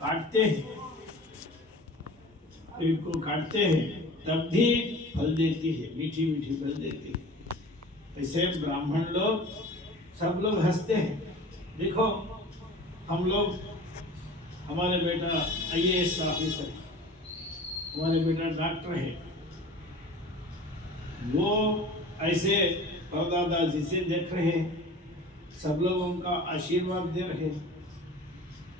काटते हैं, पेड़ को काटते हैं, तब भी फल देती है, मीठी मीठी फल देती है। ऐसे ब्राह्मण लोग सब लोग हंसते हैं। देखो हम लोग, हमारे बेटा IAS ऑफिसर है, हमारे बेटा डॉक्टर है, वो ऐसे परदादा जी से देख रहे हैं, सब लोग उनका आशीर्वाद दे रहे हैं।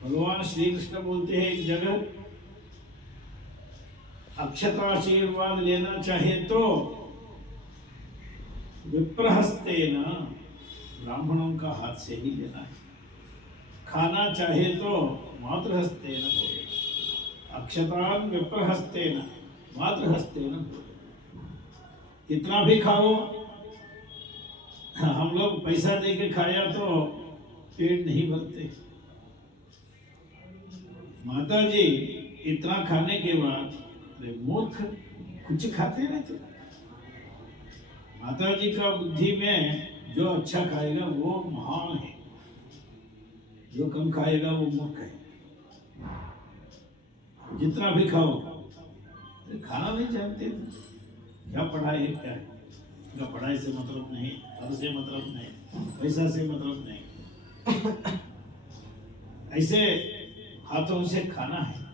भगवान श्री कृष्ण बोलते हैं एक जगह, अक्षत आशीर्वाद लेना चाहे तो विप्रहस्तेन, ब्राह्मणों का हाथ से ही लेना है। खाना चाहे तो मातृहस्तेन भोजन, अक्षतान विप्रहस्तेन मातृहस्तेन भोजन। कितना भी खाओ, हम लोग पैसा देके खाया तो पेट नहीं भरते। माता जी इतना खाने के बाद मूर्ख कुछ खाते रहते। माता जी का बुद्धि में जो अच्छा खाएगा वो महान है, जो कम खाएगा वो मूर्ख है। जितना भी खाओ, खाना नहीं जानते, क्या पढ़ाई है, क्या है, क्या पढ़ाई से मतलब नहीं, घर से मतलब नहीं, पैसा से मतलब नहीं, ऐसे हाथों से खाना है।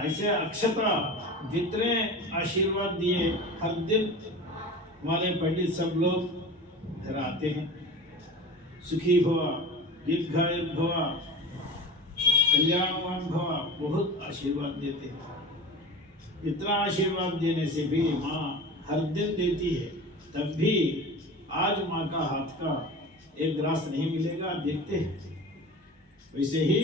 ऐसे अक्षता जितने आशीर्वाद दिए, हर दिन हमारे पंडित सब लोग घर आते हैं, सुखी भवा, दीर्घायु भवा, कल्याणवान भवा, बहुत आशीर्वाद देते हैं। इतना आशीर्वाद देने से भी माँ हर दिन देती है, तब भी आज माँ का हाथ का एक ग्रास नहीं मिलेगा, देखते हैं। वैसे ही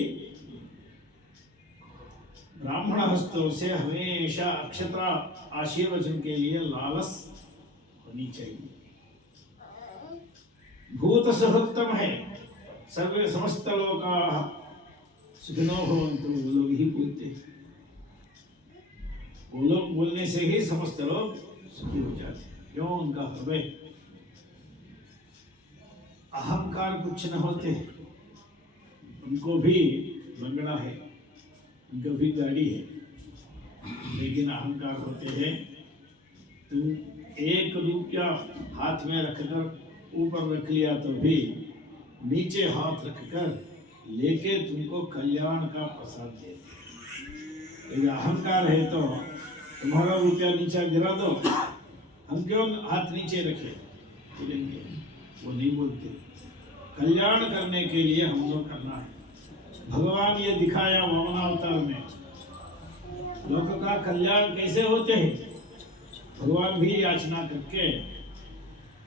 ब्राह्मण हस्तों से हमेशा अक्षता आशीर्वचन के लिए लालस होनी चाहिए। भूत सुहृत्तम है, सर्वे समस्त लोका सुखिनो भवन्तु, वो लोग ही बोलते हैं। वो लोग बोलने से ही समस्त लोग सुखी हो जाते हैं। क्यों? उनका हृदय अहंकार कुछ न होते। उनको भी लंगड़ा है, उनको भी गाड़ी है, लेकिन अहंकार होते हैं। तुम 1 रुपया हाथ में रखकर ऊपर रख लिया तो भी नीचे हाथ रखकर लेके तुमको कल्याण का प्रसाद देते। यदि अहंकार है तो तुम्हारा रुपया नीचे गिरा दो, हम क्यों हाथ नीचे रखे बोलेंगे, वो नहीं बोलते। कल्याण करने के लिए हम लोग करना है। भगवान ये दिखाया वामनावतार में, लोक का कल्याण कैसे होते हैं। भगवान भी याचना करके,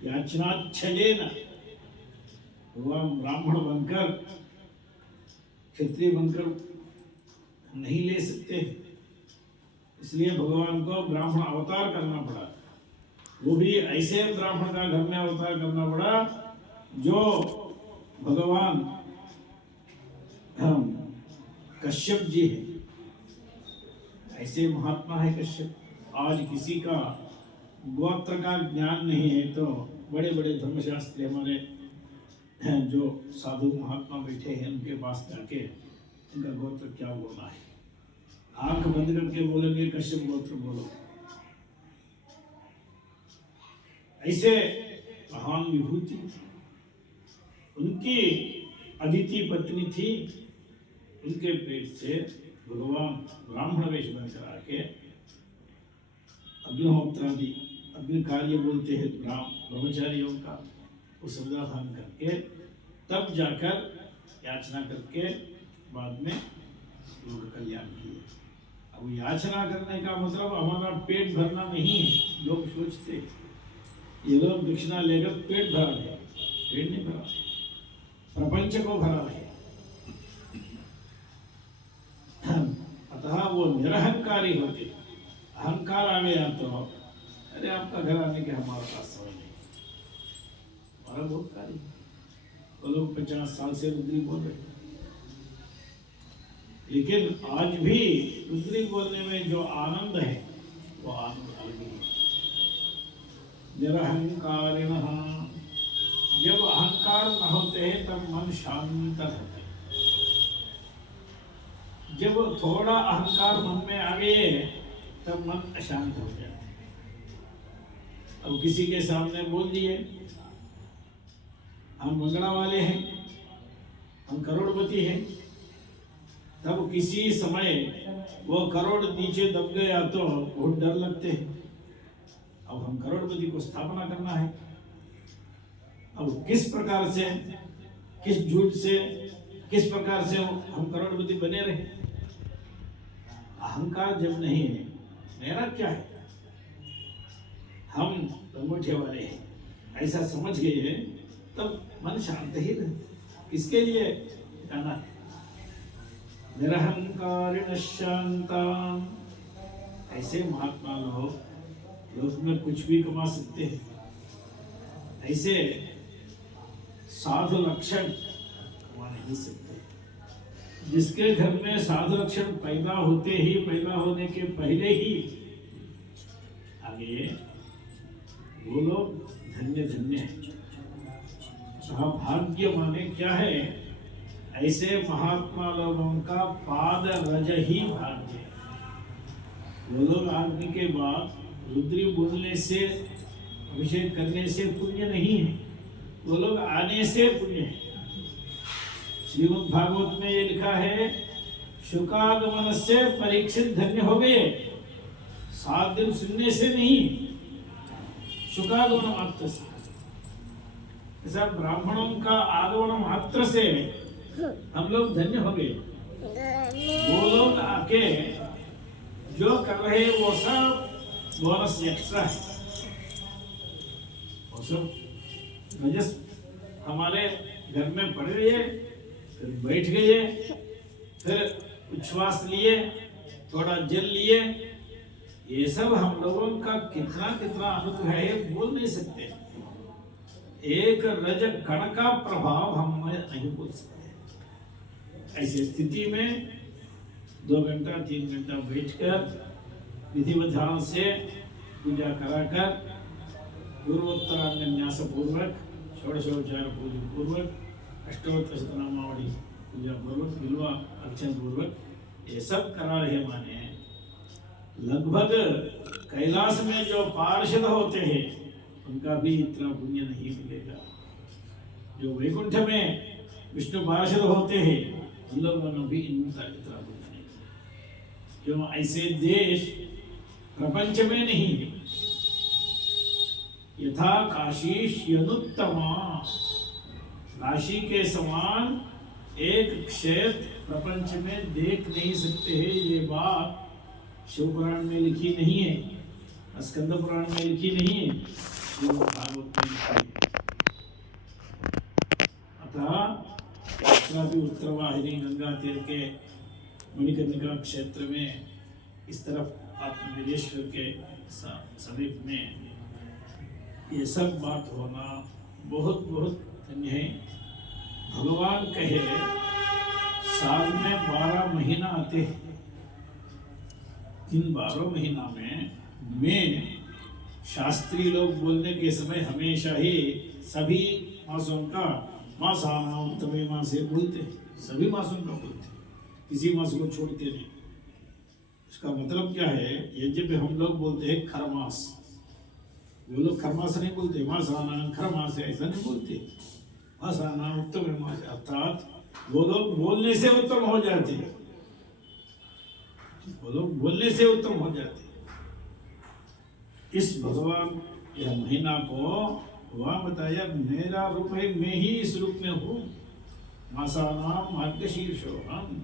याचना छले न, भगवान ब्राह्मण बनकर, क्षत्रिय बनकर नहीं ले सकते, इसलिए भगवान को ब्राह्मण अवतार करना पड़ा। वो भी ऐसे ब्राह्मण का घर में अवतार करना पड़ा जो भगवान कश्यप जी है, ऐसे महात्मा है कश्यप। आज किसी का गोत्र का ज्ञान नहीं है तो बड़े बड़े धर्मशास्त्री हमारे जो साधु महात्मा बैठे हैं उनके पास जाके उनका गोत्र क्या बोलना है, आंख बंद करके बोलेंगे कश्यप गोत्र बोलो। ऐसे महान विभूति, उनकी अदिति पत्नी थी, उनके पेट से भगवान ब्राह्मण वेश बनकर आके अग्निहोत्रादि, अग्नि कार्य बोलते हैं ब्रह्मचारियों का, वो संविधान करके तब जाकर याचना करके बाद में लोक कल्याण किए। अब याचना करने का मतलब हमारा पेट भरना नहीं है। लोग सोचते ये लोग दक्षिणा लेकर पेट भरा है, पेट नहीं भरा, प्रपंच को भरा है। अतः वो निरहंकारी होते। अहंकार आ गया तो अरे आपका घर आने के हमारे पास समय नहीं, हमारा बहुत कार्य। वो लोग 50 साल से रुद्री बोल रहे, लेकिन आज भी रुद्री बोलने में जो आनंद है वो आनंद अलग ही है। निरहंकारिणः, जब अहंकार न होते हैं तब मन शांत रहता है। जब थोड़ा अहंकार मन में आ गए तब मन अशांत हो जाता है। अब किसी के सामने बोल दिए हम मंगला वाले हैं, हम करोड़पति हैं, तब किसी समय वो करोड़ नीचे दब गया तो बहुत डर लगते हैं। अब हम करोड़पति को स्थापना करना है, अब किस प्रकार से, किस झूठ से, किस प्रकार से हम करोड़पति बने रहे। अहंकार जब नहीं है, मेरा क्या है, हम अंगूठे वाले हैं, ऐसा समझ गए हैं, तब मन शांत ही रहे। किसके लिए गाना है? निरहंकारिण शांता। ऐसे महात्मा लोग में कुछ भी कमा सकते हैं। ऐसे साधु लक्षण कमा नहीं सकते। जिसके घर में साधु लक्षण पैदा होते ही, पैदा होने के पहले ही आगे वो लोग धन्य धन्य है। भाग्य माने क्या है? ऐसे महात्मा लोगों का पाद रज ही भाग्य। वो लोग आदमी के बाद रुद्री बोलने से, अभिषेक करने से पुण्य नहीं है, वो लोग आने से पुण्य है। श्रीमद् भागवत में ये लिखा है, शुकागमन से परीक्षित धन्य हो गए। 7 दिन सुनने से नहीं, शुकागमन मात्र से। ऐसा ब्राह्मणों का आगमन मात्र से हम लोग धन्य हो गए। वो लोग आके जो कर रहे हैं वो सब बोनस एक्स्ट्रा है। वो सब रजस हमारे घर में पड़ गए, फिर बैठ गए, फिर उच्छ्वास लिए, थोड़ा जल लिए, ये सब हम लोगों का कितना कितना अनुग्रह है, बोल नहीं सकते। एक रज कण का प्रभाव हम नहीं बोल सकते। ऐसी स्थिति में 2 घंटा 3 घंटा बैठकर विधि विधान से पूजा कराकर पूर्वोत्तरान्यास पूर्वक, षोडशोपचार पूजन पूर्वक, अष्टोत्तर शतनामावली पूजा पूर्वक, बिल्वा अर्चन पूर्वक ये सब करा रहे माने लगभग कैलाश में जो पार्षद होते हैं उनका भी इतना पुण्य नहीं मिलेगा। जो वैकुंठ में विष्णु पार्षद होते हैं उन लोगों ने भी इनका इतना पुण्य नहीं। क्यों? ऐसे देश प्रपंच में नहीं है। यथा काशीश यदुत्तमा, काशी के समान एक क्षेत्र प्रपंच में देख नहीं सकते हैं। ये बात शिव पुराण में लिखी नहीं है, स्कंद पुराण में लिखी नहीं है, भागवत में लिखी है। अतः उत्तरवाहिनी गंगा तीर के मणिकर्णिका क्षेत्र में इस तरफ आत्मवीरेश्वर के समीप में ये सब बात होना बहुत बहुत धन्य है। भगवान कहे साल में 12 महीना आते हैं। इन 12 महीना में शास्त्री लोग बोलने के समय हमेशा ही सभी मासों का मासाना उत्तमे मास से बोलते, सभी मासों का बोलते, किसी मास को छोड़ते नहीं। इसका मतलब क्या है? यद्यपि हम लोग बोलते हैं खरमास, वो लोग खरमास नहीं बोलते, मासाना खरमास ऐसा नहीं बोलते, मासाना उत्तमे मास, अर्थात वो लोग बोलने से उत्तम हो जाते हैं, वो लोग बोलने से उत्तम हो जाते हैं। इस भगवान यह महीना को वहाँ बताया, मेरा रूप है, मैं ही इस रूप में हूँ। मासानाम मार्गशीर्षोहम।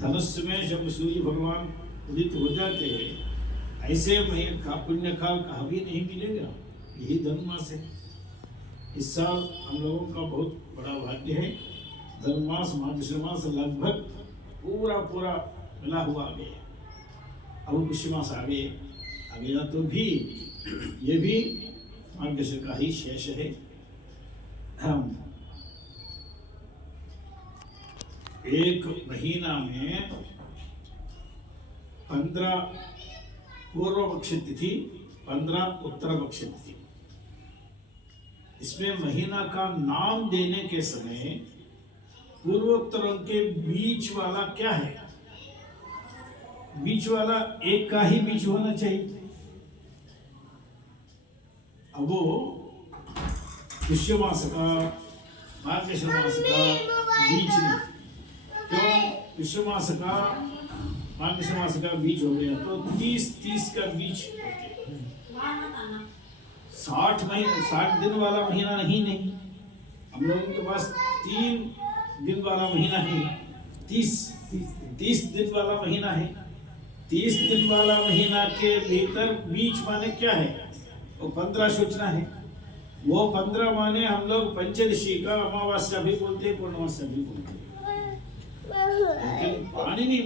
धनुष में जब सूर्य भगवान उदित हो जाते हैं, ऐसे महीने का पुण्य काल कहा भी नहीं मिलेगा। यही धनुर्मास है। इस साल हम लोगों का बहुत बड़ा भाग्य है। धनुर्मास मार्गशीर्ष मास लगभग पूरा मिला हुआ आ गया। अब पुष्य मास आ गया तो भी ये भी मार्गशीर्ष का ही शेष है। हम एक महीना में 15 पूर्व पक्ष तिथि, 15 उत्तर पक्ष तिथि। इसमें महीना का नाम देने के समय पूर्वोत्तरों के बीच वाला क्या है? बीच वाला एक का ही बीच होना चाहिए। अब वो पुष्य मास का मार्गशीर्ष मास का बीच नहीं, क्यों? पुष्य मास का मार्गशीर्ष मास का बीच हो गया तो 30 का बीच, 60 दिन वाला महीना नहीं। हम लोगों के पास 3 दिन वाला महीना है, 30 दिन वाला महीना है। 30 दिन वाला महीना के भीतर बीच माने क्या है? वो 15 सोचना है। वो 15 माने हम लोग पंचदशी का अमावस्या भी बोलते हैं, पूर्णमास्या भी बोलते हैं। लेकिन पाणिनि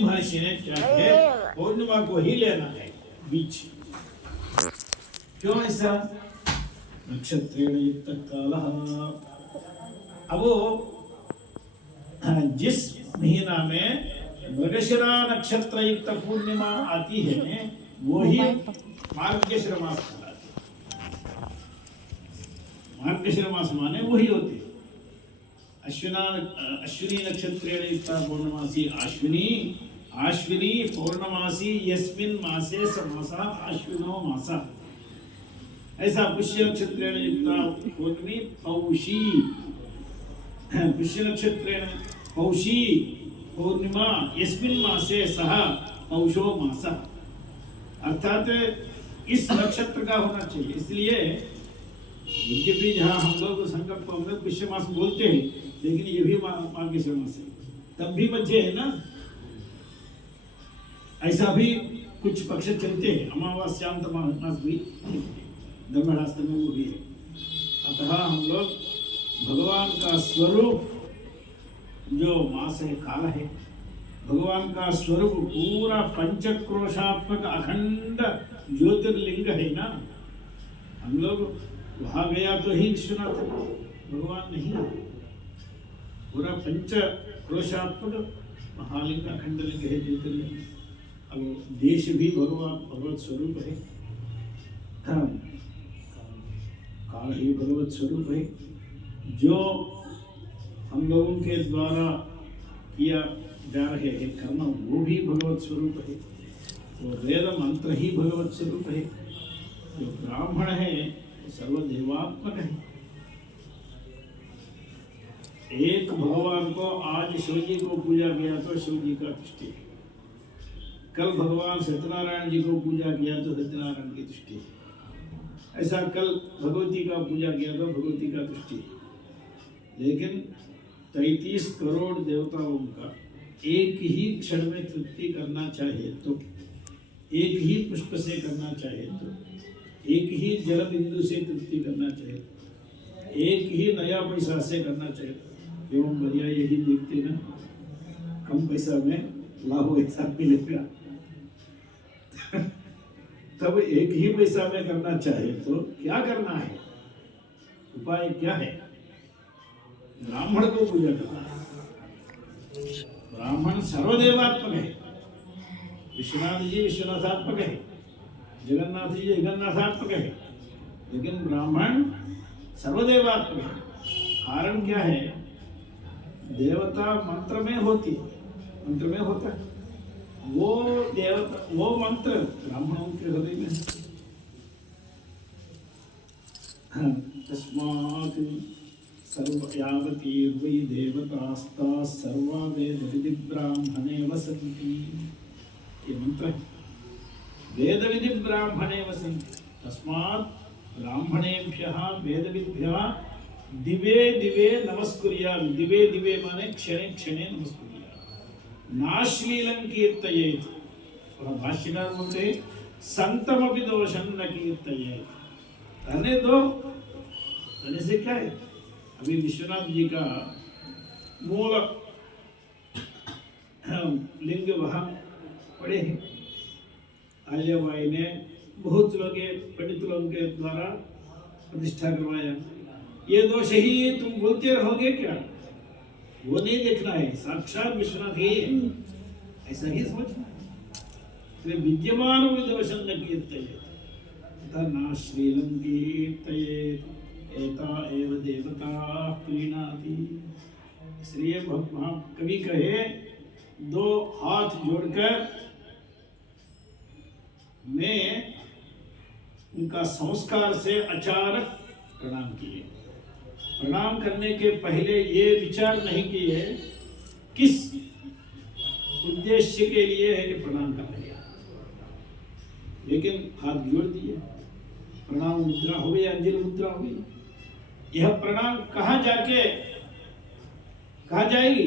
महर्षि ने क्या है? पूर्णिमा को ही लेना है बीच। क्यों ऐसा? नक्षत्रेण युक्त कालः। अब जिस महीना में मृगशिरा नक्षत्र युक्त पूर्णिमा आती है वो ही मार्गशीर मास कहलाती है। मार्गशीर मास माने वही होते। अश्विनी नक्षत्रेण युक्त पूर्णमासी आश्विनी पौर्णमासी यस्मिन् मासे स मासः आश्विनो मासः। ऐसा पुष्य नक्षत्रेण युक्त पूर्णिमी पौषी, पुष्य नक्षत्रेण पौषी पूर्णिमा यस्मिन् मासे सह पौषो मासः। अर्थात इस नक्षत्र का होना चाहिए। इसलिए यद्यपि जहाँ हम लोग संकल्प हम लोग पुष्य मास बोलते हैं, लेकिन ये भी मार्गशीर मास है, तब भी मध्य है ना। ऐसा भी कुछ पक्ष चलते हैं, अमावस्यांत मास भी धर्मशास्त्र में वो भी है। अतः हम लोग भगवान का स्वरूप जो मास है, काल है, भगवान का स्वरूप पूरा पंचक्रोशात्मक अखंड ज्योतिर्लिंग है ना। हम लोग वहां गया तो ही विश्वनाथ भगवान नहीं, पूरा पंचक्रोशात्मक महालिंग अखंड लिंग है, ज्योतिर्लिंग। अब देश भी भगवत स्वरूप है, काल ही भगवत स्वरूप है। जो हम लोगों के द्वारा किया जा रहे हैं कर्म वो भी भगवत स्वरूप है। तो वेद मंत्र ही भगवत स्वरूप है। जो ब्राह्मण है वो सर्वदेवात्मक है। एक भगवान को आज शिव जी को पूजा किया तो शिव जी का तुष्टि है, कल भगवान सत्यनारायण जी को पूजा किया तो सत्यनारायण की तुष्टि है, ऐसा कल भगवती का पूजा किया तो भगवती का तुष्टि है। लेकिन 33 करोड़ देवताओं का एक ही क्षण में तृप्ति करना चाहे तो, एक ही पुष्प से करना चाहे तो, एक ही जल बिंदु से तृप्ति करना चाहे, एक ही नया पैसा से करना चाहे, एवं बढ़िया यही देखते ना, कम पैसा में लाभ ऐसा मिलेगा। तब एक ही पैसा में करना चाहे तो क्या करना है? उपाय क्या है? ब्राह्मण को पूजा करना है। ब्राह्मण सर्वदेवात्मक है। विश्वनाथ जी विश्वनाथात्मक है, जगन्नाथ जी जगन्नाथात्मक है, लेकिन ब्राह्मण सर्वदेवात्मक है। कारण क्या है? देवता मंत्र में होती, मंत्र में होता है। वो देवता, वो मंत्र ब्राह्मणों के हृदय में है। तस्मात् सर्वयावतीर्वै देवतास्ताः सर्वा वेद विधि ब्राह्मणे वसन्ति। ये मंत्र है, वेद विधि ब्राह्मणे वसन्ति। तस्मात् ब्राह्मणेभ्यः वेदविद्भ्यः दिवे दिवे नमस्कुर्यात्। दिवे दिवे माने क्षणे क्षणे नमस्कुर्यात्। नाश्लीलं कीर्तयेत्। और भाष्यकार बोलते संतमपि दोषं न कीर्तयेत्। रहने दो, रहने से क्या है? अभी विश्वनाथ जी का मूल लिंग वहाँ पड़े हैं। आलियाबाई ने बहुत लोग पंडित लोगों के द्वारा प्रतिष्ठा करवाया। ये दोष ही तुम बोलते रहोगे क्या? वो नहीं देखना है, साक्षात विश्वनाथ ही है, ऐसा ही सोचना है। विद्यमान विदोषं न कीर्तयेत् तथा नाश्लीलं कीर्तयेत्। एता एव देवता प्रीणाति। इसलिए कवि कहे दो हाथ जोड़कर मैं उनका संस्कार से अचानक प्रणाम किए। प्रणाम करने के पहले ये विचार नहीं किए किस उद्देश्य के लिए है कि प्रणाम कर रहे हैं, लेकिन हाथ जोड़ दिए। प्रणाम मुद्रा हो गई, अंजलि मुद्रा हो गई। यह प्रणाम कहाँ जाके कहा जाएगी?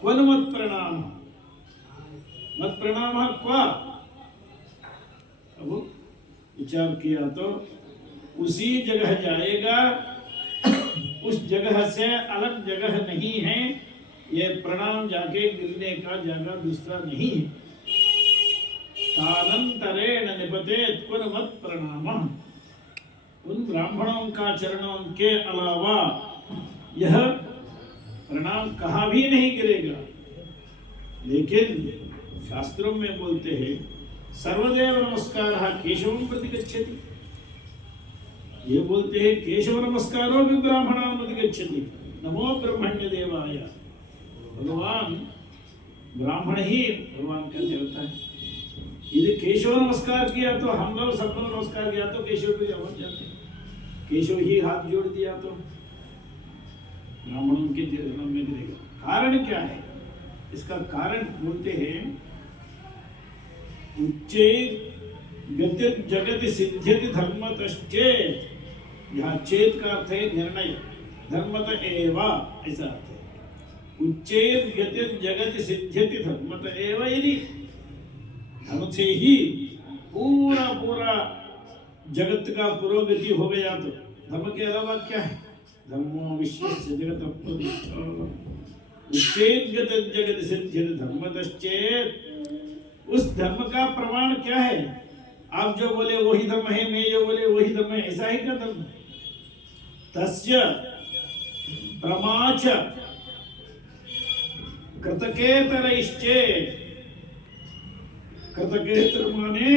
कौन मत प्रणाम, मत प्रणाम क्वा। अब विचार किया तो उसी जगह जाएगा, उस जगह से अलग जगह नहीं है। ये प्रणाम जाके गिरने का जगह दूसरा नहीं है। तानंतरेण निपतेत कुन मत प्रणाम। उन ब्राह्मणों का चरणों के अलावा यह प्रणाम कहाँ भी नहीं गिरेगा। लेकिन शास्त्रों में बोलते हैं सर्वदेव नमस्कारः केशवं प्रति गच्छति। ये बोलते हैं केशव नमस्कारो भी ब्राह्मणां प्रति गच्छति। नमो ब्रह्मण्य देवाय। भगवान ब्राह्मण ही भगवान का देवता है। यदि केशव नमस्कार किया तो हम लोग सब लोग नमस्कार किया तो केशव भी हो जाते। केशव ही हाथ जोड़ दिया तो ब्राह्मणों के चरणों में गिरेगा। कारण क्या है? इसका कारण बोलते हैं उच्चे गति जगत सिद्ध्यति धर्मतश्चेत। यहाँ चेत का अर्थ है निर्णय, धर्मत एवा ऐसा अर्थ है। उच्चेत गति जगत सिद्ध्यति धर्मत एवा। यदि धर्म से ही पूरा पूरा जगत का पुरोगति हो गया तो धर्म के अलावा क्या है? धर्मो विश्वस्य जगतः प्रतिष्ठा। उच्चेत गति जगत सिद्ध्यति धर्मतश्चेत। उस धर्म का प्रमाण क्या है? आप जो बोले वही धर्म है, मैं जो बोले वही धर्म है, ऐसा ही का धर्म। तस्य प्रमाच कृतकेतरैश्चेत्। कृतकेतर माने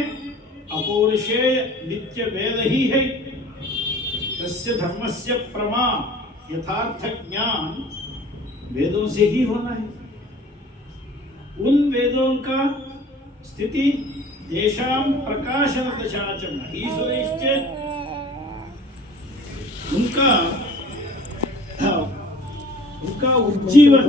अपौरुषेय नित्य वेद ही है। तस्य धर्मस्य प्रमा यथार्थ ज्ञान वेदों से ही होना है। उन वेदों का स्थिति देशाम प्रकाशन दशाचम ही सुरेश्चेत्। उनका उज्जीवन